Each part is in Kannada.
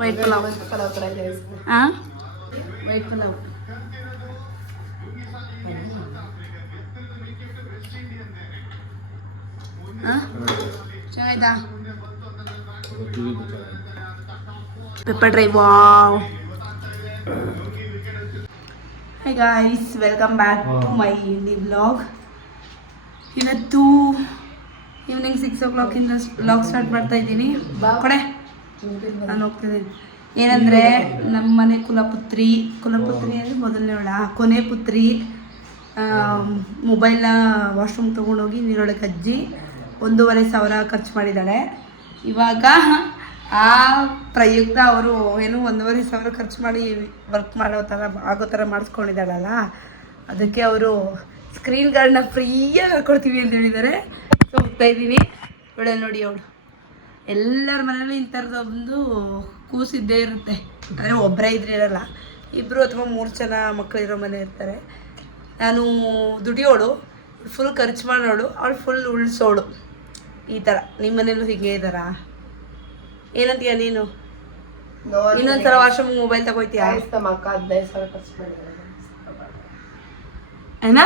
ವೈಟ್ ಪಲಾವ್. ಹಾಂ ವೈಟ್ ಪಲಾವ್. ಹಾಂ ಚೆನ್ನಾಯ್ತಾ? Pepper dry. Wow. Hi guys, welcome back to my new vlog. ಇವತ್ತು ಈವ್ನಿಂಗ್ 6 o'clock ವ್ಲಾಗ್ ಸ್ಟಾರ್ಟ್ ಮಾಡ್ತಾ ಇದ್ದೀನಿ. ಕೊಡೆ ನಾನು ಹೋಗ್ತಿದ್ದೀನಿ. ಏನಂದರೆ ನಮ್ಮ ಮನೆ ಕುಲಪುತ್ರಿ ಅಂದರೆ ಮೊದಲನೇವಳ, ಕೊನೆ ಪುತ್ರಿ ಮೊಬೈಲ್ನ ವಾಶ್ರೂಮ್ ತೊಗೊಂಡೋಗಿ ನೀರೊಳಗೆ ಅಜ್ಜಿ 1,500 ಖರ್ಚು ಮಾಡಿದ್ದಾಳೆ. ಇವಾಗ ಆ ಪ್ರಯುಕ್ತ ಅವರು ಏನು 1,500 ಖರ್ಚು ಮಾಡಿ ವರ್ಕ್ ಆಗೋ ಥರ ಮಾಡಿಸ್ಕೊಂಡಿದ್ದಾಳಲ್ಲ, ಅದಕ್ಕೆ ಅವರು ಸ್ಕ್ರೀನ್ ಗಾರ್ಡ್ನ ಫ್ರೀಯಾಗಿ ಹಾಕ್ಕೊಡ್ತೀವಿ ಅಂತ ಹೇಳಿದ್ದಾರೆ. ಸೊ ಹೋಗ್ತಾ ಇದ್ದೀನಿ. ಇವಳೆ ನೋಡಿ, ಅವಳು ಎಲ್ಲರ ಮನೇಲೂ ಇಂಥದ್ದು ಒಂದು ಕೂಸಿದ್ದೇ ಇರುತ್ತೆ. ಅಂದರೆ ಒಬ್ಬರೇ ಇರಲ್ಲ, 2 ಅಥವಾ 3 ಜನ ಮಕ್ಕಳಿರೋ ಮನೆ ಇರ್ತಾರೆ. ನಾನು ದುಡಿಯೋಳು, ಫುಲ್ ಖರ್ಚು ಮಾಡೋಳು, ಅವಳು ಫುಲ್ ಉಳಿಸೋಳು. ಈ ಥರ ನಿಮ್ಮ ಮನೇಲೂ ಹೀಗೆ ಇದ್ದಾರಾ? ಏನಂತೀಯ ನೀನು? ಇನ್ನೊಂದ್ಸಲ ವಾಶ್ರೂಮ್ ಮೊಬೈಲ್ ತಗೋತೀಯಾ? ಏನಾ?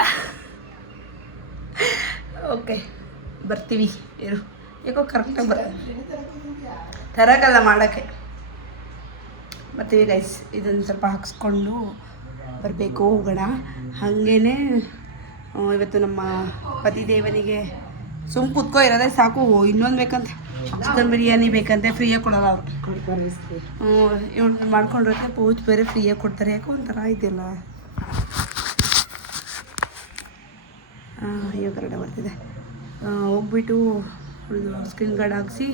ಓಕೆ ಬರ್ತೀವಿ ಇರು. ಯಾಕೋ ಕರೆಕ್ಟಾಗಿ ತರಕಲ್ಲ ಮಾಡೋಕ್ಕೆ ಬರ್ತೀವಿ ಗೈಸ್. ಇದನ್ನು ಸ್ವಲ್ಪ ಹಾಕ್ಸ್ಕೊಂಡು ಬರಬೇಕು, ಹೋಗೋಣ. ಹಾಗೇ ಇವತ್ತು ನಮ್ಮ ಪತಿದೇವನಿಗೆ ಸುಮ್ಮ ಕುತ್ಕೋ ಇರೋದೇ ಸಾಕು, ಇನ್ನೊಂದು ಬೇಕಂತೆ, ಚಿಕನ್ ಬಿರಿಯಾನಿ ಬೇಕಂತೆ. ಫ್ರೀಯಾಗಿ ಕೊಡೋಲ್ಲ ಅವರು. ಇವ್ರು ಮಾಡ್ಕೊಂಡಿರೋಕ್ಕೆ ಪೌಚ್ ಬೇರೆ ಫ್ರೀಯಾಗಿ ಕೊಡ್ತಾರೆ. ಯಾಕೋ ಒಂಥರ ಇದೆಯಲ್ಲ. ಅಯ್ಯೋ ಕರೆಕ್ಟ ಬರ್ತಿದೆ. ಹೋಗ್ಬಿಟ್ಟು ಸ್ಕ್ರೀನ್ ಗಾರ್ಡ್ ಹಾಕ್ಸಿ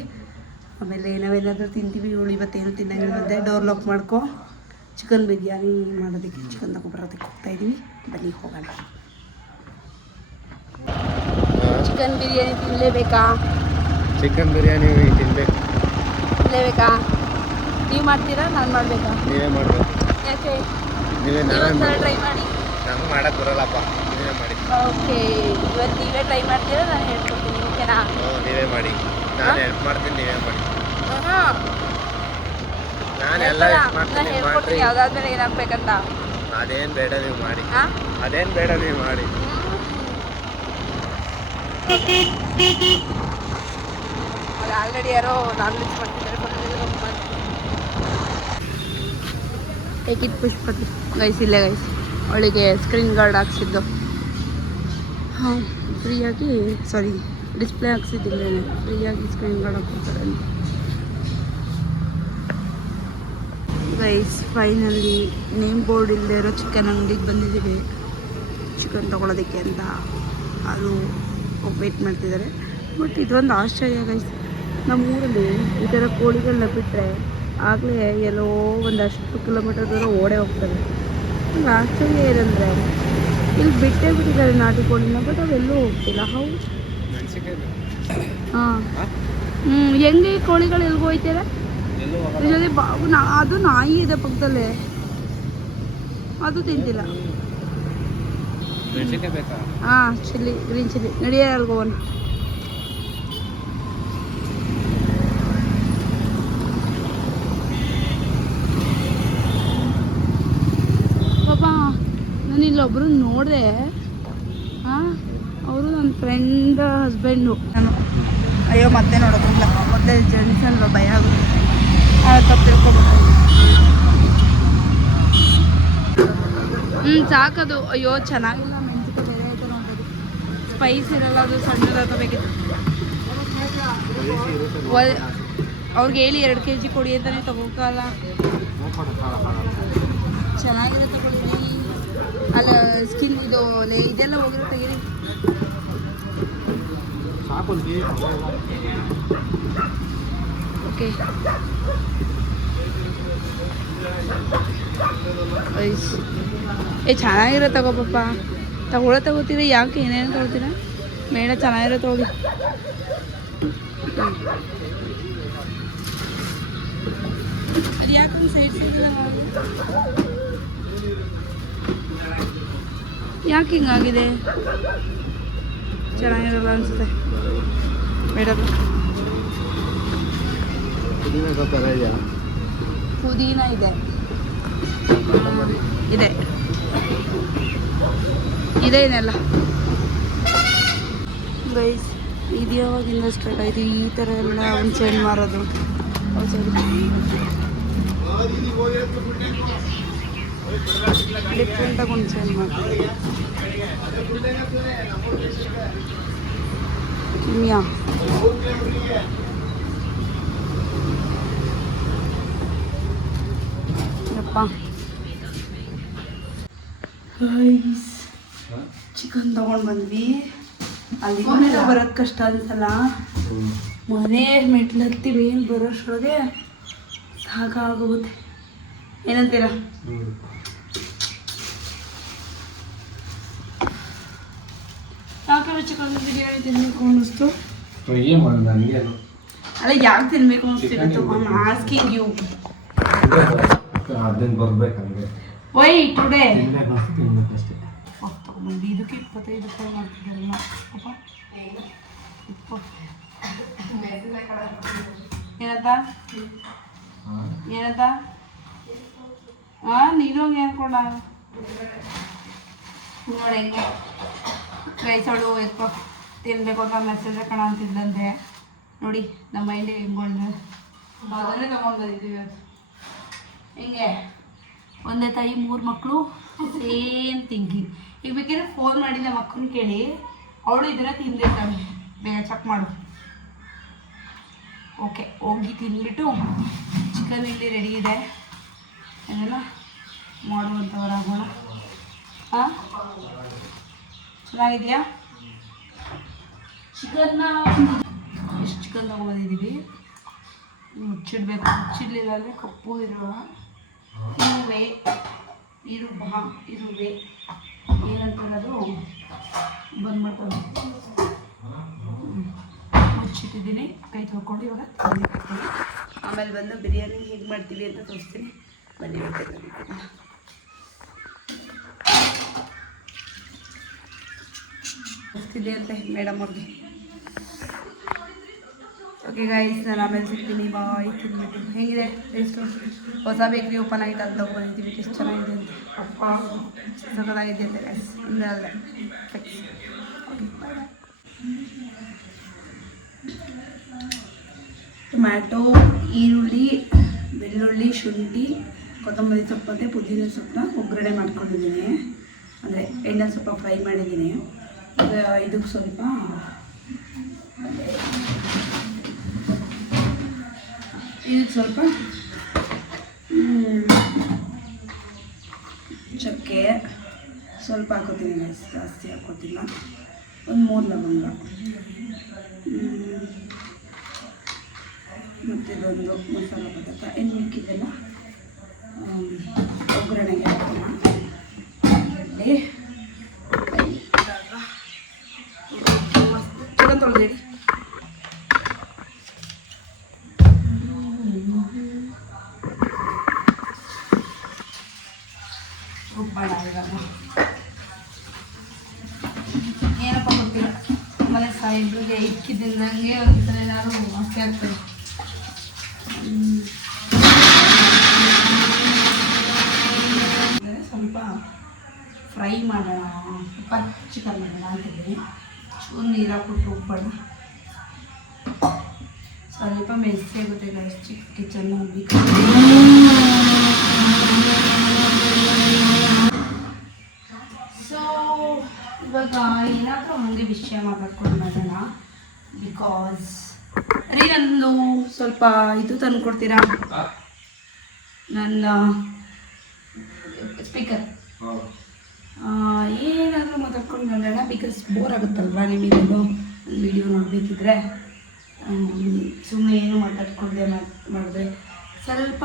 ಆಮೇಲೆ ನಾವೇನಾದರೂ ತಿಂತೀವಿ. ಇವಳು ಇವತ್ತೇನು ತಿನ್ನಂಗಿಲ್ಲಂತೆ. ಡೋರ್ ಲಾಕ್ ಮಾಡ್ಕೊ. ಚಿಕನ್ ಬಿರಿಯಾನಿ ಮಾಡೋದಕ್ಕೆ, ಚಿಕನ್ ತಗೊಬರೋದಕ್ಕೆ ಹೋಗ್ತಾಯಿದ್ದೀವಿ. ಬನ್ನಿ ಹೋಗೋಣ. ಚಿಕನ್ ಬಿರಿಯಾನಿ ತಿನ್ನಲೇಬೇಕಾ? ಚಿಕನ್ ಬಿರಿಯಾನಿ ತಿನ್ನಲೇಬೇಕಾ? ನೀವು ಮಾಡ್ತೀರಾ, ನಾನು ಮಾಡಬೇಕಾ? ನೀವೇ ಮಾಡಬೇಕು. ಯಾಕೆ? ನೀವೇ ಟ್ರೈ ಮಾಡಿ. ನಮ್ಗೆ ಮಾಡೋಕ್ಕೆ ಬರೋಲ್ಲಪ್ಪ, ನೀವೇ ಮಾಡಿ. ಓಕೆ, ಇವತ್ತು ನೀವೇ ಟ್ರೈ ಮಾಡ್ತೀರಾ, ನಾನು ಹೇಳ್ಕೊಡ್ತೀನಿ. ಓಕೆನಾ? ನೀವೇ ಮಾಡಿ, ನಾನು ಹೆಲ್ಪ್ ಮಾಡ್ತೀನಿ. ನೀವೇ ಮಾಡಿ. ನಾನು ಎಲ್ಲ ನಾನು ಹೇಳ್ಕೊಡ್ತೀನಿ ಯಾವುದಾದ್ಮೇಲೆ ಏನಾಗಬೇಕಂತ. ಅದೇನು ಬೇಡ ನೀವು ಮಾಡಿ. ಅದೇನು ಬೇಡ ನೀವು ಮಾಡಿ. ಅದು ಆಲ್ರೆಡಿ ಯಾರೋ ನಾನ್ ವೆಜ್ ಮಾಡ್ತಿದ್ದಾರೆ. ಏಕಿತ್ತು ಪುಷ್ಪತಿ ಗೈಸ್, ಇಲ್ಲೇ ಗೈಸ್ ಅವಳಿಗೆ ಸ್ಕ್ರೀನ್ ಗಾರ್ಡ್ ಹಾಕ್ಸಿದ್ದು. ಹಾಂ, ಫ್ರೀಯಾಗಿ ಡಿಸ್ಪ್ಲೇ ಹಾಕ್ಸಿದ್ದಿಲ್ಲ, ಫ್ರೀಯಾಗಿ ಸ್ಕ್ರೀನ್ ಗಾರ್ಡ್ ಹಾಕ್ಕೊಡ್ತಾರೆ ಗೈಸ್. ಫೈನಲಿ ನೇಮ್ ಬೋರ್ಡ್ ಇಲ್ಲದೆ ಇರೋ ಚಿಕನ್ ಅಂಗಡಿಗೆ ಬಂದಿದ್ದೀವಿ ಚಿಕನ್ ತೊಗೊಳೋದಕ್ಕೆ ಅಂತ. ಅದು ವೇಟ್ ಮಾಡ್ತಿದ್ದಾರೆ. ಬಟ್ ಇದೊಂದು ಆಶ್ಚರ್ಯ ಗೈಸ್, ನಮ್ಮೂರಲ್ಲಿ ಈ ಥರ ಕೋಳಿಗಳನ್ನ ಬಿಟ್ಟರೆ ಆಗಲೇ ಎಲ್ಲೋ ಒಂದಷ್ಟು ಕಿಲೋಮೀಟರ್ ದೂರ ಓಡೇ ಹೋಗ್ತವೆ. ಒಂದು ಆಶ್ಚರ್ಯ ಏನಂದರೆ ಇಲ್ಲಿ ಬಿಟ್ಟೇ ಬಿಟ್ಟಿದ್ದಾರೆ ನಾಟಿ ಕೋಳಿನ, ಬಟ್ ಅವೆಲ್ಲೂ ಹೋಗ್ತಿಲ್ಲ. ಹೌದು. ಹಾಂ, ಹೆಂಗೆ ಕೋಳಿಗಳು ಎಲ್ಗೂ ಹೋಯ್ತಾರೆ? ಜೊತೆ ಅದು ನಾಯಿ ಇದೆ ಪಕ್ಕದಲ್ಲೇ, ಅದು ತಿಂತಿಲ್ಲ. ಹಾಂ, ಚಿಲ್ಲಿ, ಗ್ರೀನ್ ಚಿಲ್ಲಿ. ನಡಿಯ ಅಲ್ಗೋವನ್. ಪಾಪ ನಾನು ಇಲ್ಲೊಬ್ರು ನೋಡಿದೆ. ಹಾಂ, ಅವರು ನನ್ನ ಫ್ರೆಂಡ್ ಹಸ್ಬೆಂಡು. ನಾನು ಅಯ್ಯೋ ಮತ್ತೆ ನೋಡೋದಿಲ್ಲ, ಮೊದಲೇ ಜೆಂಟ್ಸ್ ಅಲ್ವ, ಭಯ ಆಗುತ್ತೆ. ತಪ್ಪು ತಿಳ್ಕೊಬೇಕು. ಸಾಕದು. ಅಯ್ಯೋ ಚೆನ್ನಾಗಿಲ್ಲ, ಮೆಣಸಿನಕಾಯಿ ಬೇರೆ ಆಯಿತು ನೋಡೋದು. ಸ್ಪೈಸ್ ಇರಲ್ಲ, ಅದು ಸಣ್ಣದ ತಗೋಬೇಕಿತ್ತು. ಅವ್ರಿಗೆ ಹೇಳಿ 2 kg ಕೊಡಿ ಅಂತಲೇ ತಗೋಕಲ್ಲ. ಚೆನ್ನಾಗಿರೋ ತಗೊಳ್ಳಿ. ಅಲ್ಲ ಸ್ಕಿನ್ ಇದೆಲ್ಲ ಹೋಗಿರೋ ತೆಗೀರಿ. ಓಕೆ ಚೆನ್ನಾಗಿರೋ ತಗೋ ಪಾಪ. ತಗೋತೀರಾ? ಯಾಕೆ ಏನೇನು ತಗೋತೀರಾ? ಮೇಡ ಚೆನ್ನಾಗಿರೋ ತಗೊಳ್ಳಿ. ಅದು ಯಾಕೊಂದು ಸೈಡ್ ಸಿಗಿಲ್ಲ? ಯಾಕೆ ಹಿಂಗಾಗಿದೆ? ಚೆನ್ನಾಗಿರಲ್ಲ ಅನಿಸುತ್ತೆ ಮೇಡಮ್. ಪುದೀನ ಇದೆ ಇದೆ ಇದೆ ಇದೆಲ್ಲ ಗೈಸ್. ಇದು ಯಾವಾಗಿಂದ ಸ್ಟಾರ್ಟ್ ಆಯಿತು ಈ ಥರ ಎಲ್ಲ ಹುಣಸೆ ಹಣ್ಣು ಮಾರೋದು? ಡಿಫ್ರೆಂಟಾಗಿ ಹುಣಸೆ ಹಣ್ಣು ಮಾಡ್ತಾರೆ. ಕಿಮ್ಯಾ ಯಪ್ಪ ಗೈಸ್, ಚಿಕನ್ ತೊಗೊಂಡು ಬಂದ್ವಿ. ಅಲ್ಲಿ ಬರೋದು ಕಷ್ಟ ಅನ್ಸಲ್ಲ, ಮನೆ ಮೆಟ್ಲತ್ತಿ ಮೇಲೆ ಬರೋಷ್ಟೊಳಗೆ ಸಾಕಾಗೋಗುತ್ತೆ. ಏನಂತೀರ? ಯಾಕೆ ಚಿಕನ್ ಬಿರಿಯಾನಿ ತಿನ್ಬೇಕು ಅನ್ನಿಸ್ತು? ಅಲ್ಲ ಯಾಕೆ ತಿನ್ಬೇಕು ಅನಿಸ್ತಿತ್ತು? ಆಸ್ಕಿಂಗ್ ಯು ವೈ ಟುಡೇ ತಗೊಂಡು ಇದಕ್ಕೆ 25 ರೂಪಾಯಿ ಮಾಡ್ತಿದ್ದಾರಲ್ಲ ಅಪ್ಪ. ಏನಂತ ಏನಂತ ನೀನು ಅನ್ಕೊಂಡ ನೋಡಿ ಹೆಂಗೆ ರೈಸಳು ಎತ್ಕೊ ತಿನ್ಬೇಕು ಅಂತ ಮೆಸೇಜ್ ಕಣ ಅಂತಿದ್ದಂತೆ. ನೋಡಿ ನಮ್ಮ ಮೈಂಡಿಗೆ ಹೆಂಗೆ ಅದನ್ನೇ ತಗೊಂಡು ಬಂದಿದ್ದೀವಿ ಅದು. ಹೆಂಗೆ ಒಂದೇ ತಾಯಿ 3 ಮಕ್ಕಳು, ಸೇಮ್ ಥಿಂಕಿಂಗ್. ಈಗ ಬೇಕಾದ್ರೆ ಫೋನ್ ಮಾಡಿ ನಮ್ಮ ಅಕ್ಕನ ಕೇಳಿ, ಅವಳು ಇದನ್ನ ತಿಂದಿರ್ತಾಳೆ. ಬೇಗ ಚೆಕ್ ಮಾಡು. ಓಕೆ, ಹೋಗಿ ತಿಂದ್ಬಿಟ್ಟು ಚಿಕನ್ ಇಲ್ಲಿ ರೆಡಿ ಇದೆ, ಅದೆಲ್ಲ ಮಾಡುವಂಥವರಾಗೋಣ. ಹಾಂ, ಚೆನ್ನಾಗಿದೆಯಾ? ಚಿಕನ್ನ ಎಷ್ಟು ಚಿಕನ್ ತೊಗೊಂಬಂದಿದ್ದೀವಿ, ಮುಚ್ಚಿಡ್ಬೇಕು. ಮುಚ್ಚಿಡ್ಲಿಲ್ಲ ಅಂದರೆ ಕಪ್ಪು ಇರುವ ಇರುವೆ ಏನಂತದ್ದು ಬಂದ್ಬಿಡ್ತದೆ. ಮುಚ್ಚಿಟ್ಟಿದ್ದೀನಿ, ಕೈ ತೊಳ್ಕೊಂಡು ಇವಾಗ ತಿಂದಿರ್ತೀನಿ. ಆಮೇಲೆ ಬಂದು ಬಿರಿಯಾನಿ ಹೇಗೆ ಮಾಡ್ತೀವಿ ಅಂತ ತೋರಿಸ್ತೀನಿ. ಬನ್ನಿ ಹೊಟ್ಟೆ ತೋರಿಸ್ತಿದ್ದೆ ಅಂತ ಮೇಡಮ್ ಅವ್ರಿಗೆ. ಓಕೆ ಗೈಸ್, ನಾನು ಆಮೇಲೆ ಸಿಗ್ತೀನಿ. ಬಾಯ್. ತಿನ್ಬಿಟ್ಟು ಹೇಗಿದೆ ಟೇಸ್ಟು? ಹೊಸ ಬೇಕ್ರಿ ಓಪನ್ ಆಗಿದೆ, ಅದು ತೊಗೊಂಡಿದ್ದೀವಿ. ಎಷ್ಟು ಚೆನ್ನಾಗಿದೆ ಅಂತ, ಅಪ್ಪ ಸಖತ್ತಾಗಿದೆ ಅಂತ ಗೈಸ್. ಹಿಂದೆ ಅಲ್ಲೇ ಫಿಕ್ಸ್. ಓಕೆ, ಬಾಯ್ ಬಾಯ್. ಟೊಮ್ಯಾಟೊ, ಈರುಳ್ಳಿ, ಬೆಳ್ಳುಳ್ಳಿ, ಶುಂಠಿ, ಕೊತ್ತಂಬರಿ ಸೊಪ್ಪು ಮತ್ತು ಪುದೀನ ಸೊಪ್ಪನ್ನ ಒಗ್ಗರಣೆ ಮಾಡ್ಕೊಂಡಿದ್ದೀನಿ. ಅಂದರೆ ಎಣ್ಣೆ ಸ್ವಲ್ಪ ಫ್ರೈ ಮಾಡಿದ್ದೀನಿ. ಇದಕ್ಕೆ ಸ್ವಲ್ಪ ಚಕ್ಕೆ ಸ್ವಲ್ಪ ಹಾಕೋತೀನಿ ಗೈಸ್, ಜಾಸ್ತಿ ಹಾಕೋತಿಲ್ಲ. ಒಂದು 3 ಲವಂಗ ಮತ್ತು ಇದೊಂದು ಮಸಾಲ ಪದಾರ್ಥ. ಏನು ಮಿಕ್ಕಿದೆಲ್ಲ ಒಗ್ಗರಣೆಗೆ ಹಾಕೋಣ. ಚಿಕನ್ ತೊಳೆದಿಡಿ. ರುಬ್ಬಣ ಇವಾಗ. ಏನಪ್ಪ ಗೊತ್ತಿಲ್ಲ, ಆಮೇಲೆ ಸಾಯಿಬ್ರಿಗೆ ಇಕ್ಕಿದ್ದಂಗೆ ಒಂದ್ಸಲ ಏನಾದ್ರು ಮಸ್ತಿ ಆಗ್ತದೆ. ಸ್ವಲ್ಪ ಫ್ರೈ ಮಾಡೋಣ, ಚಿಕನ್ ಮಾಡೋಣ ಅಂತಿದ್ದೀನಿ. ಚೂರು ನೀರು ಹಾಕ್ಬಿಟ್ಟು ರುಬ್ಬಣ. ಸ್ವಲ್ಪ ಮೆಸ್ಸಿ ಆಗುತ್ತೆ ಗೈಸ್, ಚಿಕ್ಕ ಕಿಚನ್ ಹೋಗ್ಬೇಕು. ಸೊ ಇವಾಗ ಏನಾದರೂ ಹಂಗೆ ವಿಷಯ ಮಾತಾಡ್ಕೊಂಡು ಬರೋಣ. ಬಿಕಾಸ್ ರೀ, ನಂದು ಸ್ವಲ್ಪ ಇದು ತಂದು ಕೊಡ್ತೀರಾ? ನನ್ನ ಸ್ಪೀಕರ್ ಏನಾದರೂ ಮಾತಾಡ್ಕೊಂಡು ಬರೋಣ. ಬಿಕಾಸ್ ಬೋರ್ ಆಗುತ್ತಲ್ವ ನಿಮಗೆಲ್ಲೋ ವಿಡಿಯೋ ನೋಡಬೇಕಿದ್ರೆ. ಸುಮ್ಮನೆ ಏನು ಮಾತಾಡ್ಕೊಂಡೆ ಮಾಡಿದ್ರೆ ಸ್ವಲ್ಪ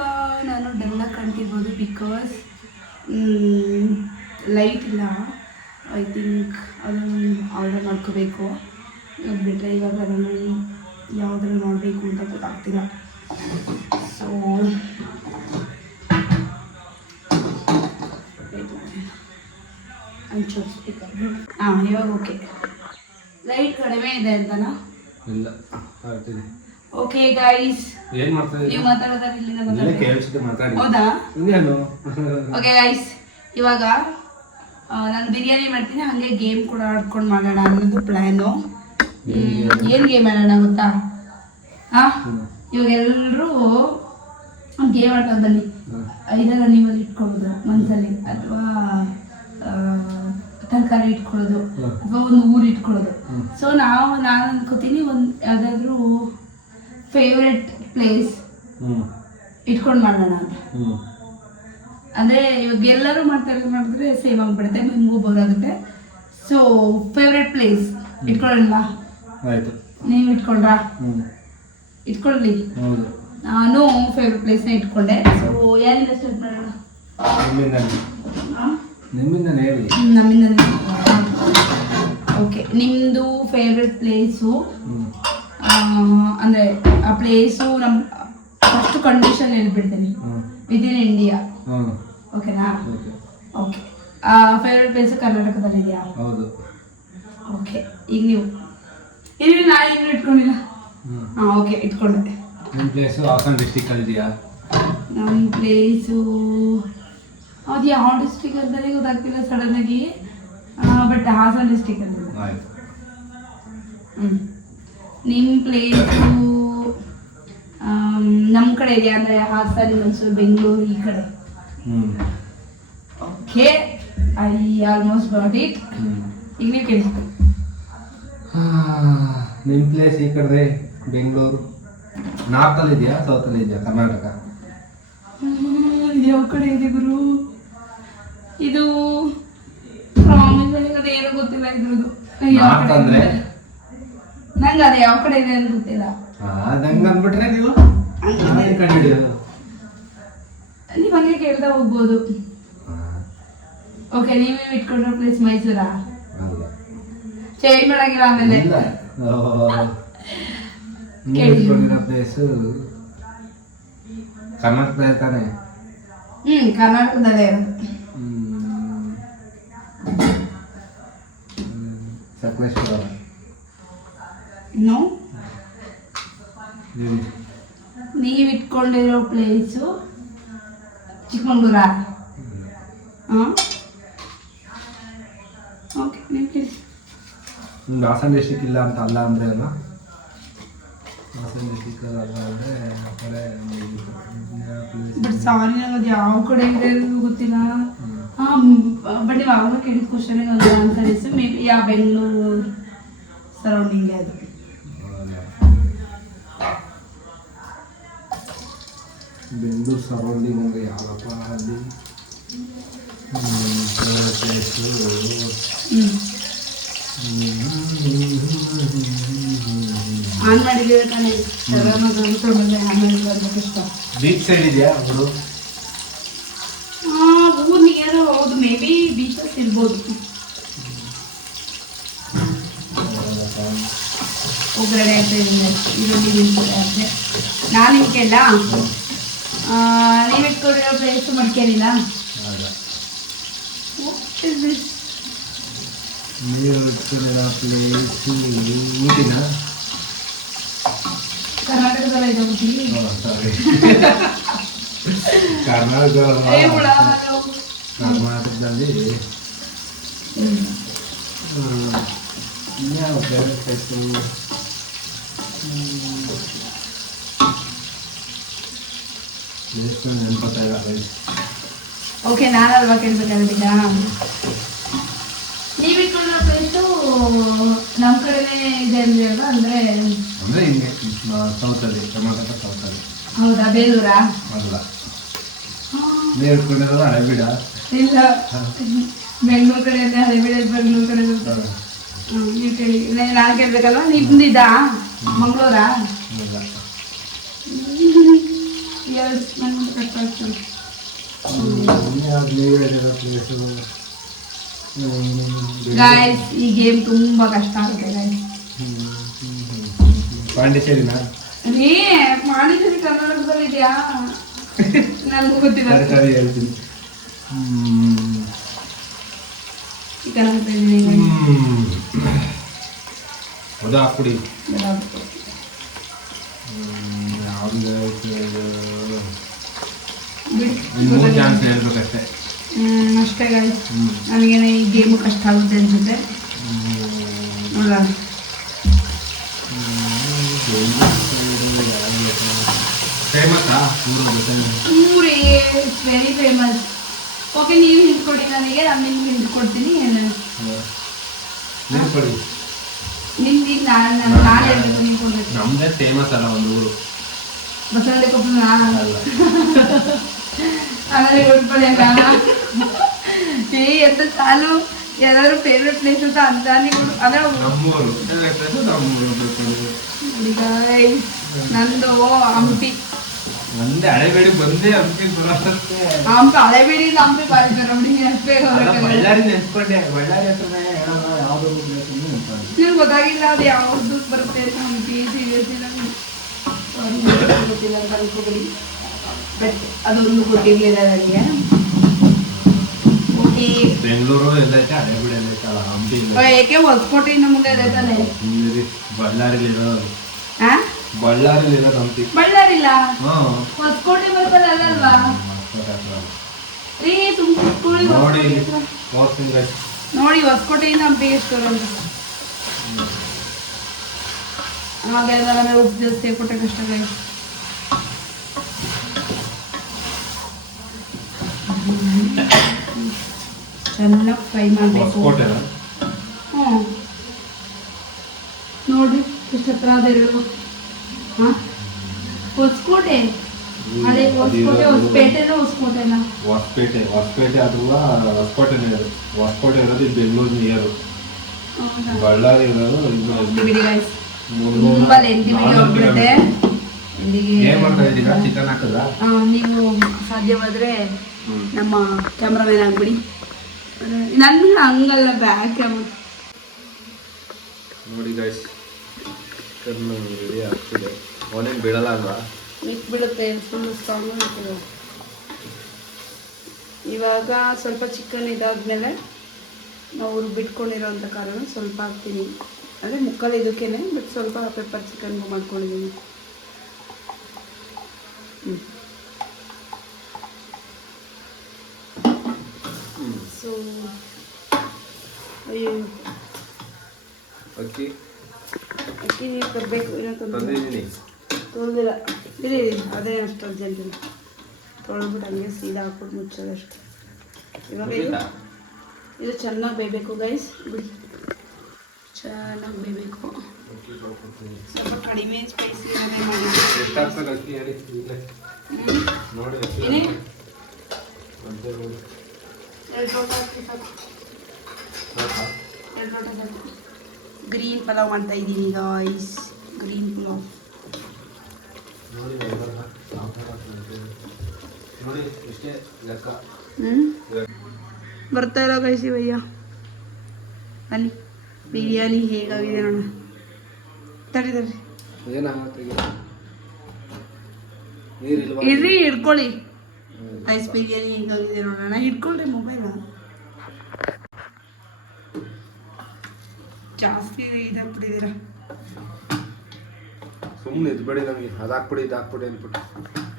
ನಾನು ಡಲ್ಲಾಗಿ ಕಾಣ್ತಿರ್ಬೋದು. ಬಿಕಾಸ್ ಲೈಟ್ ಇಲ್ಲ. ಐ ಥಿಂಕ್ ಅದನ್ನು ಆರ್ಡರ್ ಮಾಡ್ಕೋಬೇಕು. ಅದು ಬಿಟ್ಟರೆ ಇವಾಗ ನಾನು ಯಾವುದ್ರಲ್ಲಿ ಮಾಡಬೇಕು ಅಂತ ಗೊತ್ತಾಗ್ತಿಲ್ಲ. ಸೊ ಒಂಚೂರು ಸ್ಪೀಕರ್. ಇವಾಗ ಓಕೆ. ಲೈಟ್ ಕಡಿಮೆ ಇದೆ ಅಂತನಾ? ಓಕೆ ಗೈಸ್, ಏನ್ ಮಾಡ್ತಾ ನೀವು ಮಾತಾಡೋದಾದ್ರೆ ಇಲ್ಲಿಂದ ಮಾತಾಡಿ. ಕೇಳಿಸಿದ್ದು ಮಾತಾಡಿ. ಹೌದಾ? ಇನ್ನೇನು? ಓಕೆ ಗೈಸ್, ಇವಾಗ ನಾನು ಬಿರಿಯಾನಿ ಮಾಡ್ತೀನಿ, ಹಾಗೆ ಗೇಮ್ ಕೂಡ ಆಡ್ಕೊಂಡು ಮಾಡೋಣ ಅನ್ನೋದು ಪ್ಲ್ಯಾನು. ಏನು ಗೇಮ್ ಆಡೋಣ ಗೊತ್ತಾ? ಇವಾಗ ಎಲ್ಲರೂ ಗೇಮ್ ಆಡ್ಕೊಂಡು ಬನ್ನಿ. ಇದೆಲ್ಲ ನೀವಲ್ಲಿ ಇಟ್ಕೊಳ್ಳೋದು ಮನಸ್ಸಲ್ಲಿ, ಅಥವಾ ತರಕಾರಿ ಇಟ್ಕೊಳ್ಳೋದು, ಅಥವಾ ಒಂದು ಊರು ಇಟ್ಕೊಳ್ಳೋದು. ಸೊ ನಾನು ಅನ್ಕೋತೀನಿ ಒಂದು ಯಾವುದಾದ್ರೂ ಫೇವ್ರೆಟ್ ಪ್ಲೇಸ್ ಇಟ್ಕೊಂಡು ಮಾಡೋಣ ಅಂತ. ಅಂದರೆ ಇವಾಗ ಎಲ್ಲರೂ ಮಾಡಿದ್ರೆ ಸೇಮ್ ಆಗಿಬಿಡುತ್ತೆ, ನಿಮಗೂ ಬೋರ್ ಆಗುತ್ತೆ. ಸೊ ಫೇವ್ರೆಟ್ ಪ್ಲೇಸ್ ಇಟ್ಕೊಳ್ಳೋಣ. ಆಯ್ತು, ನೀವು ಇಟ್ಕೊಂಡ್ರಾ? ಇಟ್ಕೊಳ್ಳಿ. ನಾನು ಫೇವ್ರೆಟ್ ಪ್ಲೇಸ್ನ ಇಟ್ಕೊಂಡೆ. ಸೊ ಏನಿದೆ ಸ್ಟಾರ್ಟ್ ಮಾಡೋಣ? ನಿಮ್ಮಿಂದ ಹೇಳಿ. ನಮ್ಮಿಂದ. ಓಕೆ, ನಿಮ್ಮದು ಫೇವ್ರೆಟ್ ಪ್ಲೇಸು ಅಂದರೆ ಆ ಪ್ಲೇಸು ನಮ್ಮ ಫಸ್ಟ್ ಕಂಡೀಷನ್ ಹೇಳ್ಬಿಡ್ತೀನಿ, ವಿದಿನ್ ಇಂಡಿಯಾ. ಓಕೆನಾ? ಓಕೆ. ಫೇವ್ರೆಟ್ ಪ್ಲೇಸು ಕರ್ನಾಟಕದಲ್ಲಿದೆಯಾ? ಹೌದು. ಓಕೆ, ಈಗ ನೀವು ಇಲ್ಲಿ ನಾನು ಇನ್ನೂ ಇಟ್ಕೊಂಡಿಲ್ಲ. ಹಾಂ, ಓಕೆ, ಇಟ್ಕೊಂಡೆ. ನಿಮ್ಮ ಪ್ಲೇಸು ಹಾಸನ ಡಿಸ್ಟಿಕಲ್ಲಿ ಇದೆಯಾ? ನಮ್ಮ ಪ್ಲೇಸು ಅದು ಯಾವ ಡಿಸ್ಟಿಕ್ ಅಂತಲೇ ಗೊತ್ತಾಗ್ತಿಲ್ಲ ಸಡನ್ನಾಗಿ, ಬಟ್ ಹಾಸನ ಡಿಸ್ಟಿಕ್ ಅಂತ. ಆಯ್ತು. ನಿಮ್ಮ ಪ್ಲೇಸು ನಮ್ಮ ಕಡೆ ಇದೆಯಾ ಅಂದರೆ ಹಾಸನ, ಮೈಸೂರು, ಬೆಂಗಳೂರು ಈ ಕಡೆ? Okay, I almost got it. ಈಗ ನೀವು ಕೇಳಿ. ನಿಮ್ಮ ಪ್ಲೇಸ್ ಈ ಕಡೆ ಬೆಂಗಳೂರು. ನಾರ್ತಲ್ಲಿ ಇದೆಯಾ, ಸೌತಲ್ಲಿ ಇದೆಯಾ ಕರ್ನಾಟಕ? ಯಾವ ಕಡೆ ಇದೆ ಗುರು ಇದು? ಪ್ರಾಮಿಸ್, ನನಗೆ ಏನೂ ಗೊತ್ತಿಲ್ಲ ಇದ್ರದ್ದು. ನಾರ್ತ್ ಅಂದ್ರೆ ನಂಗೆ ಅದು ಯಾವ ಕಡೆ ಇದೆ ಅಂತ ಗೊತ್ತಿಲ್ಲ. ನಂಗೆ ಅಂದ್ಬಿಟ್ರೆ ನೀವು ಕಂಡುಹಿಡಿಯೋದು. ನೀವು ಹಂಗೆ ಕೇಳ್ತಾ ಹೋಗ್ಬೋದು. ಓಕೆ, ನೀವೇ ಇಟ್ಕೊಂಡಿರೋ ಪ್ಲೇಸ್ ಮೈಸೂರಾ? ಚೇಂಜ್ ಮಾಡಾಗಿಲ್ಲ ಆಮೇಲೆ? ನೀವು ಇಟ್ಕೊಂಡಿರೋ ಪ್ಲೇಸು ಕರ್ನಾಟಕದಲ್ಲಿ ತಾನೆ? ಕರ್ನಾಟಕದಲ್ಲೇ ಇರೋದು. ಸಕಲೇಶ್ವರ. ಇನ್ನು ನೀವು ಇಟ್ಕೊಂಡಿರೋ ಪ್ಲೇಸು ಚಿಕ್ಕಮಂಗ್ಳೂರಾ? ಹಾಂ, ಓಕೆ, ನೀವು ಕೇಳಿ. ನಿಮ್ದು ಹಾಸನ ಡಿಸ್ಟಿಕ್ ಇಲ್ಲ ಅಂತ ಅಲ್ಲ ಅಂದರೆ ಅಲ್ಲ, ಹಾಸನ ಡಿಸ್ಟಿಕ್ ಅಲ್ಲ ಅಂದರೆ ಆ ಕಡೆ ಬಟ್ ಸಾರಿ, ನಂಗೆ ಅದು ಯಾವ ಕಡೆ ಇದೆ ಅನ್ನೋದು ಗೊತ್ತಿಲ್ಲ. ಹಾಂ, ಬಟ್ ನೀವು ಆವಾಗ ಕೇಳಿದ ಕ್ವಶನಿಗೆ ಒಂದು ಆನ್ಸರ್ ಇತ್ತು. ಮೇ ಬಿ ಯಾವ ಬೆಂಗಳೂರು ಸರೌಂಡಿಂಗ್ ಅದು. ಬೆಂಗಳೂರು ಸರೌಂಡಿಂಗ್ ಅಂದರೆ ಯಾವಪ್ಪ ಅಲ್ಲಿ ಪ್ಲೇಸು? ಆನ್ ಮಾಡಿದ್ದೀವಿ ತಾನೇ, ಆನ್ ಮಾಡಿ ಬರ್ಬೇಕು ಇಷ್ಟ. ಬೀಚ್ ಸೈಡ್ ಇದೆಯಾ ಅವರು? ಊರು ನಿಯರ್, ಹೌದು, ಮೇ ಬಿ ಬೀಚಸ್ ಇರ್ಬೋದು. ಒಗ್ಗರಣೆ ಅಂತ ಈರುಳ್ಳಿ ಬೀಳ್ತಾರೆ ಅಂತೆ. ನಾನು ಹಿಂಗೆಲ್ಲ ನೀವು ಇಟ್ಕೊಂಡಿರೋ ಪ್ಲೇಸು ಮಡಿಕೇರಿಲ್ಲ? ನೀವು ಇಟ್ಕೊಂಡಿರೋ ಪ್ಲೇಸು ಊಟಿನಾ? ಕರ್ನಾಟಕದಲ್ಲ ಇದೆ ಊಟಿ. ಕರ್ನಾಟಕದಲ್ಲಿ ಇನ್ಯಾವ ಫೇವ್ರೆಟ್ ಪ್ಲೇಸು? ಪ್ಲೇಸ್ ನೆನಪತ್ತಾಗ. ಓಕೆ, ನಾನಲ್ವಾ ಕೇಳ್ಬೇಕಾಗಿದ್ದೀಗ? ನೀವು ಇಟ್ಕೊಂಡಿರೋ ಪ್ಲೇಸು ನಮ್ಮ ಕಡೆನೇ ಇದೆ ಅಂದ್ರೆ ಅಲ್ವಾ? ಅಂದರೆ ಹಿಂಗೆ ಸೌತಲ್ಲಿ, ಕರ್ನಾಟಕ ಸೌತಲ್ಲಿ. ಹೌದಾ? ಬೇಲೂರಾ? ಅಲ್ಲ, ನೀವು ಇಟ್ಕೊಂಡಿರೋದು ಹಳೆಬೀಡ? ಇಲ್ಲ, ಬೆಂಗಳೂರು ಕಡೆ ಅಂದರೆ ಹಳೆಬೀಡ, ಬೆಂಗಳೂರು ಕಡೆ. ನೀವು ಕೇಳಿ, ನಾನು ಕೇಳಬೇಕಲ್ವ? ನಿಮ್ದಿದ್ದಾ ಮಂಗಳೂರಾ? ಇಲ್ಲ, ಎರಡು ನನ್ನ ಕಟ್ ಆಗ್ತದೆ. ನೀವು ಹೇಳಿರೋ ಪ್ಲೇಸು ಗಾಯ್ಸ್, ಈ ಗೇಮ್ ತುಂಬಾ ಕಷ್ಟ ಆಗುತ್ತೆ ಗಾಯ್ಸ್. ಪಾಂಡಿಚೇರಿನಾ? ರೀ, ಪಾಂಡಿಚೇರಿ ಕರ್ನಾಟಕದಲ್ಲಿ ಇದೆಯಾ? ನನಗೂ ಗೊತ್ತಿಲ್ಲ. ಹೇಳ್ತೀನಿ. ಕರ್ನಾಟಕದಲ್ಲಿ ಹೌದಾ? ಹಾಕ್ಬಿಡಿ. ಆಮ್ಲೆಟ್ ಬಿಡಿ 3 ಚಾನ್ಸ್ ಹೇಳ್ಬೇಕಷ್ಟೇ. ಅಷ್ಟೇ ಗಾಯ್ಸ್. ನನಗೇನೆ ಈ ಗೇಮು ಕಷ್ಟ ಆಗುತ್ತೆ ಅನ್ಸುತ್ತೆ. ನೋಡೋಣ. ಫೇಮಸ್ಸಾ ಊರೇ ವೆರಿ ಫೇಮಸ್. ಓಕೆ, ನೀವು ಹಿಂದ್ಕೊಡಿ ನನಗೆ, ನಾನು ನಿಮ್ಗೆ ಹಿಂದ್ಕೊಡ್ತೀನಿ. ನೆನ್ಕೊಳ್ಳಿ, ನಿಮ್ಗೆ ನಾನು ಹೇಳ್ಬೇಕು, ನೀವು ಕೊಡ್ಬೇಕು. ನಮ್ದೇ ಫೇಮಸ್ ಅಲ್ಲ ಒಂದು ಊರು, ಬಸವಳ್ಳಿ ಕೊಪ್ಪಳ ಅಲ್ಲ. ಹಾಗಾದ್ರೆ ಕೊಟ್ಕೊಳ್ಳಿ. ಎಂತ ಚಾಲು ಯಾರಾದ್ರೂ ಫೇವ್ರೆಟ್ ಪ್ಲೇಸ್ ಅಂತ ಅಂತಾನೆ ಅಂದ್ರೆ ನಮ್ಮೂರು ನಂದು ಹಂಪಿ. ಒಂದೇ ಹಳೆಬೇಡಿ ಬಂದೇ ಹಂಪಿ ಬರೋಷ್ಟಕ್ಕೆ ಹಳೆಬೇಡಿ ಹಂಪಿ ಬಾರಿದ್ದಾರೆ ನೋಡಿ. ಬಳ್ಳಾರಿ ನೆನ್ಸ್ಕೊಂಡೆ, ಬಳ್ಳಾರಿ ಹತ್ರನೇ ಯಾವ್ದು ನಿಮ್ಗೆ ಗೊತ್ತಾಗಿಲ್ಲ ಅದು ಯಾವ್ದು ಬರುತ್ತೆ ಅಂತ. ಹಂಪಿ ಸೀರಿಯಸ್ ಗೊತ್ತಿಲ್ಲ ಅಂತ ಅನ್ಕೋಬೇಡಿ, ಬಟ್ ಅದೊಂದು ಗೊತ್ತಿರ್ಲಿಲ್ಲ ನನಗೆ. ಓಕೆ, ಬೆಂಗಳೂರು ಎಲ್ಲೈತೆ, ಹಳೆಬೇಡಿ ಎಲ್ಲೈತಲ್ಲ, ಹಂಪಿ ಏಕೆ ಹೊಸಕೋಟೆಯಿಂದ ಮುಂದೆ ಇದೆ ತಾನೆ. ಬಳ್ಳಾರಿಲಿರೋದು, ಹಾ ಬಳ್ಳಾರಿಲಿರೋದು ಹಂಪಿ. ಬಳ್ಳಾರಿಲ್ಲ, ಹಾಂ ಹೊಸಕೋಟೆ ಬರ್ತದೆ ಅಲ್ಲಲ್ವಾ ರೀ? ತುಮಕೂರು ನೋಡಿ ನೋಡ್ತೀನಿ ನೋಡಿ, ಹೊಸಕೋಟೆಯಿಂದ ಹಂಪಿಗೆ ಎಷ್ಟು ದೂರ ಅಂತ. ಆವಾಗ ಉಪ್ಪು ಜಾಸ್ತಿ ಕೊಟ್ಟೆ ಕಷ್ಟ. ಚೆನ್ನಾಗಿ ಫ್ರೈ ಮಾಡಬೇಕು. ಹ್ಞೂ ನೋಡ್ರಿ ಎಷ್ಟು ಹತ್ರ ಅದ ಇರಬೇಕು. ಹಾಂ, ಹೊಸಕೋಟೆ, ಅದೇ ಹೊಸಕೋಟೆ, ಹೊಸಪೇಟೆನೂ ಹೊಸಕೋಟೆನ. ಹೊಸಪೇಟೆ ಅದು ಹೊಸಕೋಟೆನೇ ಇರೋದು. ಹೊಸಕೋಟೆ ಇರೋದು ಇಲ್ಲಿ ಬೆಂಗಳೂರು ನಿಯರು. ಬಳ್ಳಾರಿ ಇರೋದು ಬಿಡಿ ಗೈಸ್, ತುಂಬ ಲೆಂತಿ ವಿಡಿಯೋ ಆಗ್ಬಿಡುತ್ತೆ. ಏನ್ ಮಾಡ್ತಾ ಇದ್ದೀರಾ? ಚಿಕನ್ ಹಾಕದ? ನೀವು ಸಾಧ್ಯವಾದರೆ ನಮ್ಮ ಕ್ಯಾಮ್ರಾಮನ್ ಆಗ್ಬಿಡಿ. ನನ್ಗೆ ಹಂಗಲ್ಲ, ಬ್ಯಾಕ್ ಕ್ಯಾಮ್ರಾ ನೋಡಿ ಗೈಸ್, ಚಿಕನ್ ರೆಡಿ ಆಗ್ತಿದೆ. ಅವನೇನು ಬಿಡಲ್ಲ ಅಲ್ವಾ? ಬಿಡುತ್ತೆ, ಫುಲ್ ಸ್ಟ್ರಾಂಗ್ ಇರ್ತದೆ. ಇವಾಗ ಸ್ವಲ್ಪ ಚಿಕನ್ ಇದಾದ್ಮೇಲೆ ನಾವು ಬಿಟ್ಕೊಂಡಿರೋಂಥ ಕಾರಣ ಸ್ವಲ್ಪ ಹಾಕ್ತೀನಿ. ಅಂದರೆ ಮುಕ್ಕಲ್ ಇದಕ್ಕೇನೆ, ಬಟ್ ಸ್ವಲ್ಪ ಪೆಪ್ಪರ್ ಚಿಕನ್ಗೂ ಮಾಡ್ಕೊಂಡಿದ್ದೀನಿ. ಸೊ ಅಯ್ಯೋ, ಅಕ್ಕಿ ಅಕ್ಕಿ ನೀರು ತರಬೇಕು. ಏನೋ ತಂದಿದ್ದೀನಿ, ತೊಳೆದಿಲ್ಲ. ಇರಿ, ಅದೇ ಅಷ್ಟು ಅರ್ಜೆಂಟ್ ಇಲ್ಲ. ತೊಳೆದ್ಬಿಟ್ಟು ಹಂಗೆ ಸೀದಾ ಹಾಕ್ಬಿಟ್ಟು ಮುಚ್ಚೋದಷ್ಟು. ಇವಾಗ ಇದು ಚೆನ್ನಾಗಿ ಬೇಯಬೇಕು ಗೈಸ್. ಬಿಡಿ, ಚೆನ್ನಾಗಿ ಬೇಯಬೇಕು. ಸ್ವಲ್ಪ ಕಡಿಮೆ ಸ್ಪೈಸಿ ಮಾಡಿ. ಎಷ್ಟಾಗ್ತದೆ ಅಕ್ಕಿ ಹೇಳಿ ನೋಡಿ. ಏನೇ 2 ಲೋಟ ಅಕ್ಕಿ ಸಾಕು. 2 ಲೋಟ ಸಾಕು. ಗ್ರೀನ್ ಪಲಾವ್ ಮಾಡ್ತಾ ಇದ್ದೀನಿ ಗಾಯ್ಸ್, ಗ್ರೀನ್ ಪಲಾವ್. ನೋಡಿ ಇಷ್ಟೇ ಲೆಕ್ಕ. ಬರ್ತಾ ಇಲ್ಲ ಗೈಸ್ ಇವಯ್ಯ. ಬನ್ನಿ, ಬಿರಿಯಾನಿ ಹೇಗಾಗಿದೆ ನೋಡೋಣ. ತಡಿ ಇರ್ರಿ, ಹಿಡ್ಕೊಳ್ಳಿ. ಐಸ್ ಬಿರಿಯಾನಿ ಹೇಗಾಗಿದೆ ನೋಡೋಣ. ಹಿಡ್ಕೊಳ್ರಿ ಮೊಬೈಲ. ಜಾಸ್ತಿ ಇದಾಗ್ಬಿಟ್ಟಿದ್ದೀರ. ಸುಮ್ಮನೆ ಇದ್ಬೇಡಿ, ನಮಗೆ ಅದಾಕ್ಬಿಡಿ ಇದಾಕ್ಬಿಡಿ ಅಂದ್ಬಿಟ್ಟು.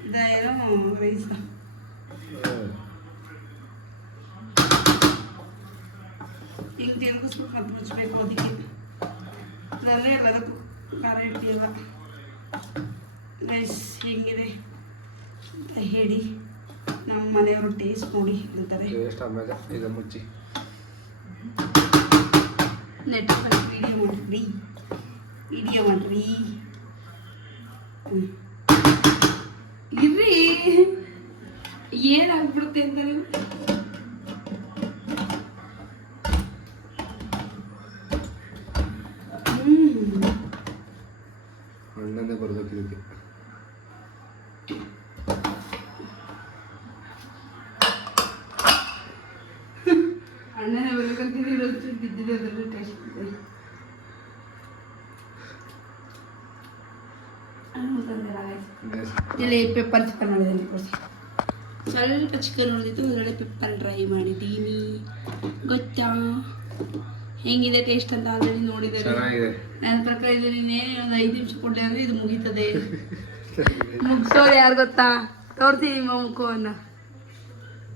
ಇದೇನೋ ರೈಸ್ ಹಿಂಗೆ ತಿರುಗಿಸ್ಬಿಟ್ಟು ಮತ್ತೆ ಮುಚ್ಚಬೇಕು. ಅದಕ್ಕೆ ಅದರಲ್ಲೇ ಎಲ್ಲದಕ್ಕೂ ಖಾರ ಇಡ್ತೀಯಲ್ಲ ರೈಸ್ ಹೆಂಗಿದೆ ಅಂತ ಹೇಳಿ. ನಮ್ಮ ಮನೆಯವರು ಟೇಸ್ಟ್ ನೋಡಿ ಅಂತಾರೆ. ಟೇಸ್ಟ್ ಆಮೇಲೆ ಈಗ ಮುಚ್ಚಿ ನೆಟ್ ವಿಡಿಯೋ ಮಾಡ್ರಿ. ಇರ್ರಿ, ಏನಾಗ್ಬಿಡುತ್ತೆ ಅಂತ ನೀವು. ಅಣ್ಣನೇ ಬರ್ಬೇಕು ಇದಕ್ಕೆ. ಅಣ್ಣನೇ ಬರ್ಬೇಕಂತೀನಿ. ಬಿದ್ದಿದೆ ಅದರಲ್ಲಿ ಟೇಸ್ಟ್ ಇದೆ. ಇಲ್ಲಿ ಪೆಪ್ಪರ್ ಚಿಕನ್ ಮಾಡಿದ್ದೀನಿ. ಸ್ವಲ್ಪ ಚಿಕನ್ ಉಳಿದಿತ್ತು, ಅದರೊಳಗೆ ಪೆಪ್ಪರ್ ಡ್ರೈ ಮಾಡಿದ್ದೀನಿ. ಗೊತ್ತಾ ಹೆಂಗಿದೆ ಟೇಸ್ಟ್ ಅಂತ ಆಲ್ರೆಡಿ ನೋಡಿದ್ದಾರೆ. ಚೆನ್ನಾಗಿದೆ. ನನ್ನ ಪ್ರಕಾರ ಇದು ಇನ್ನೇನು ಒಂದು 5 ನಿಮಿಷ ಕೊಟ್ಟೆ ಅಂದರೆ ಇದು ಮುಗೀತದೆ. ಮುಗ್ಸೋರು ಯಾರು ಗೊತ್ತಾ? ತೋರಿಸಿ ನಿಮ್ಮ ಮುಖವನ್ನು.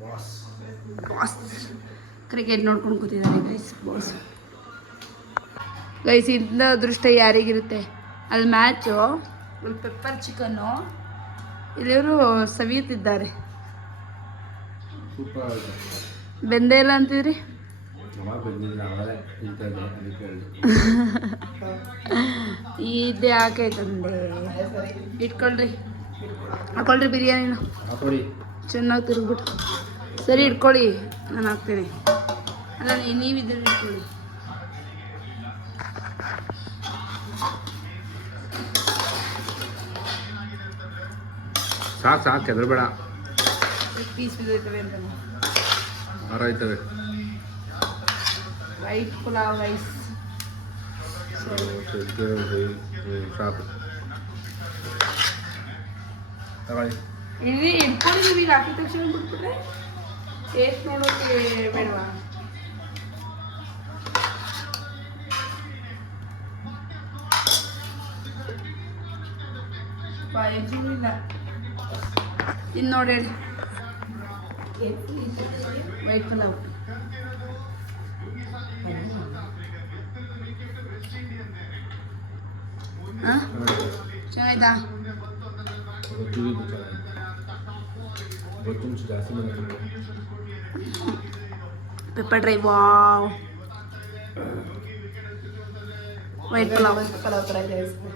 ಬಾಸ್ ಕ್ರಿಕೆಟ್ ನೋಡ್ಕೊಂಡು ಕೂತಿದ್ದಾರೆ ಗೈಸ್. ಬಾಸ್ ಗೈಸ್, ಇಂಥ ಅದೃಷ್ಟ ಯಾರಿಗಿರುತ್ತೆ? ಅಲ್ಲಿ ಮ್ಯಾಚು, ಅಲ್ಲಿ ಪೆಪ್ಪರ್ ಚಿಕನ್ನು, ಇಲ್ಲಿವರು ಸವಿಯುತ್ತಿದ್ದಾರೆ. ಬೆಂದೇ ಇಲ್ಲ ಅಂತಿದ್ರಿ. ಇದೇ ಹಾಕೈತಂದೆ. ಇಟ್ಕೊಳ್ರಿ, ಹಾಕೊಳ್ರಿ ಬಿರಿಯಾನಿನ ಚೆನ್ನಾಗಿ ತಿರುಗ್ಬಿಟ್ಟು. ಸರಿ ಇಟ್ಕೊಳ್ಳಿ, ನಾನು ಹಾಕ್ತೀನಿ. ಅಲ್ಲ ನೀವಿದ್ರೆ ಇಟ್ಕೊಳ್ಳಿ. ಸಾಕು ಸಾಕು, ಹೆದರ್ಬೇಡ. ಪೀಸ್ ಬಿದ್ದೋಯ್ತವೆ ಅಂತ. ಆರಾಯ್ತವೆ. ವೈಟ್ ಪುಲಾವ್ ರೈಸ್ ಸಾಕು ತಗೊಳ್ಳಿ. ಇಲ್ಲಿ ಇಟ್ಕೊಂಡಿದ್ದೀವಿ. ಈಗ ಹಾಕಿದ ತಕ್ಷಣ ಬಿಟ್ಬಿಟ್ರೆ ಟೇಸ್ಟ್ ನೋಡೋಕೆ ಬೇಡವಾ? ಇಲ್ಲ ಇನ್ನು ನೋಡಿ ಹೇಳಿ. ವೈಟ್ ಪುಲಾವ್ ಹಾಂ ಚೆನ್ನಾಯ್ತಾ? Pepper dry. Wow, white pulao.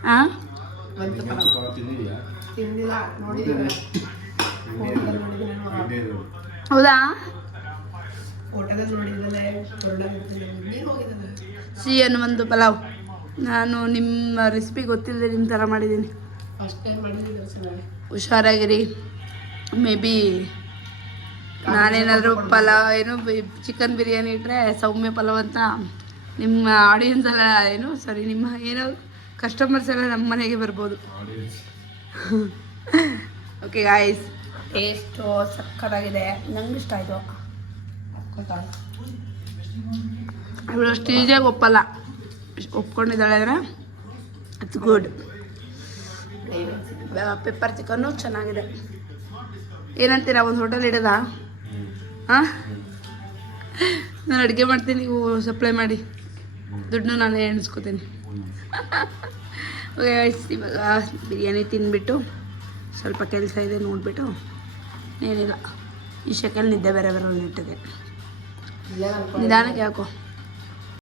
ಹಾಂ ಹೌದಾ? ಸಿಹಿ ಒಂದು ಪಲಾವ್. ನಾನು ನಿಮ್ಮ ರೆಸಿಪಿ ಗೊತ್ತಿಲ್ಲದೆ ನಿಮ್ಮ ಥರ ಮಾಡಿದ್ದೀನಿ. ಹುಷಾರಾಗಿರಿ. ಮೇ ಬಿ ನಾನೇನಾದರೂ ಪಲಾವ್ ಏನು ಚಿಕನ್ ಬಿರಿಯಾನಿ ಇಟ್ಟರೆ ಸೌಮ್ಯ ಪಲಾವ್ ಅಂತ ನಿಮ್ಮ ಆಡಿಯನ್ಸ್ ಎಲ್ಲ ಏನು ಸಾರಿ ನಿಮ್ಮ ಏನೋ ಕಸ್ಟಮರ್ಸ್ ಎಲ್ಲ ನಮ್ಮ ಮನೆಗೆ ಬರ್ಬೋದು. ಓಕೆ ಗಾಯ್ಸ್, ಟೇಸ್ಟು ಸಕ್ಕತ್ತಾಗಿದೆ. ನಂಗೆ ಇಷ್ಟ ಆಯಿತು. ಇವಳು ಅಷ್ಟು ಈಸಿಯಾಗಿ ಒಪ್ಪಲ್ಲ. ಒಪ್ಕೊಂಡಿದ್ದಾಳೆ ಅಂದರೆ ಇಟ್ಸ್ ಗುಡ್. ಪೆಪ್ಪರ್ ಚಿಕನ್ನು ಚೆನ್ನಾಗಿದೆ. ಏನಂತೀರಾ, ಒಂದು ಹೋಟೆಲ್ ಇಡೋದಾ? ಹಾಂ, ನಾನು ಅಡುಗೆ ಮಾಡ್ತೀನಿ, ನೀವು ಸಪ್ಲೈ ಮಾಡಿ, ದುಡ್ಡನ್ನ ನಾನೇ ಎಣಿಸ್ಕೋತೀನಿ. ಓಕೆ ಗೈಸ್, ಇವಾಗ ಬಿರಿಯಾನಿ ತಿಂದ್ಬಿಟ್ಟು ಸ್ವಲ್ಪ ಕೆಲಸ ಇದೆ ನೋಡಿಬಿಟ್ಟು ಏನಿಲ್ಲ. ಈ ಶೆಕೆಲ್ ನಿದ್ದೆ ಬೇರೆ ಬರೋ ನೆಟ್ಟಿಗೆ ನಿಧಾನಕ್ಕೆ ಯಾಕೋ